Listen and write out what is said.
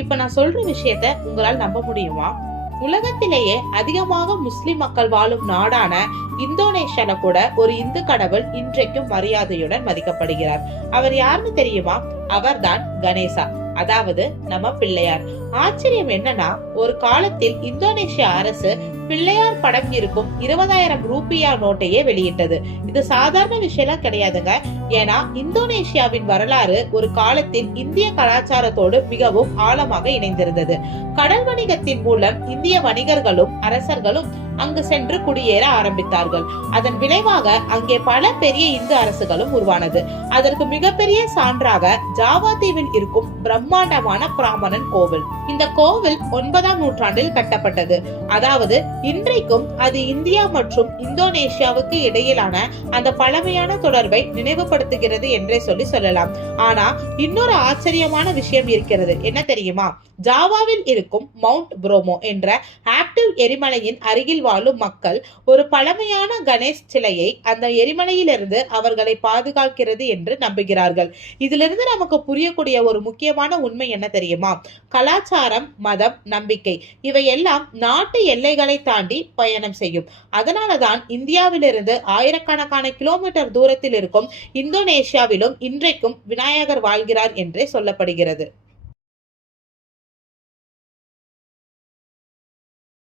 இப்ப நான் சொல்ற விஷயத்த உங்களால் நம்ப முடியுமா? உலகத்திலேயே அதிகமாக முஸ்லிம் மக்கள் வாழும் நாடான இந்தோனேஷியால கூட ஒரு இந்து கடவுள் இன்றைக்கும் மரியாதையுடன் மதிக்கப்படுகிறார். அவர் யாருன்னு தெரியுமா? அவர்தான் கணேசா, அதாவது நம்ம பிள்ளையார். ஆச்சரியம் என்னன்னா, ஒரு காலத்தில் இந்தோனேஷியா அரசு பிள்ளையார் படம் இருக்கும் 20,000 ரூபியா நோட்டையே வெளியிட்டது. இது சாதாரண விஷயம் கிடையாதுங்க. ஏன்னா இந்தோனேஷியாவின் வரலாறு ஒரு காலத்தில் இந்திய கலாச்சாரத்தோடு மிகவும் ஆழமாக இணைந்திருந்தது. கடல் வணிகத்தின் மூலம் இந்திய வணிகர்களும் அரசர்களும் அங்கு சென்று குடியேற ஆரம்பித்தார்கள். அதன் விளைவாக அங்கே பல பெரிய இந்து அரசுகளும் உருவானது. அதற்கு மிகப்பெரிய சான்றாக ஜாவா தீவில் இருக்கும் பிரம்மாண்டமான பிராமணன் கோவில். இந்த கோவில் 9ஆம் நூற்றாண்டில் கட்டப்பட்டது. அதாவது இன்றைக்கும் அது இந்தியா மற்றும் இந்தோனேஷியாவுக்கு இடையிலான அந்த பழமையான தொடர்பை நினைவுபடுத்துகிறது என்றே சொல்லலாம். ஆனா இன்னொரு ஆச்சரியமான விஷயம் இருக்கிறது. என்ன தெரியுமா? ஜாவாவில் இருக்கும் மவுண்ட் புரோமோ என்ற ஆக்டிவ் எரிமலையின் அருகில் வாழும் மக்கள் ஒரு பழமையான கணேஷ் சிலையை அந்த எரிமலையிலிருந்து அவர்களை பாதுகாக்கிறது என்று நம்புகிறார்கள். இதிலிருந்து நமக்கு புரியக்கூடிய ஒரு முக்கியமான உண்மை என்ன தெரியுமா? கலாச்சாரம், மதம், நம்பிக்கை இவையெல்லாம் நாட்டு எல்லைகளை தாண்டி பயணம் செய்யும். அதனாலதான் இந்தியாவிலிருந்து ஆயிரக்கணக்கான கிலோமீட்டர் தூரத்தில் இருக்கும் இந்தோனேஷியாவிலும் இன்றைக்கும் விநாயகர் வாழ்கிறார் என்றே சொல்லப்படுகிறது.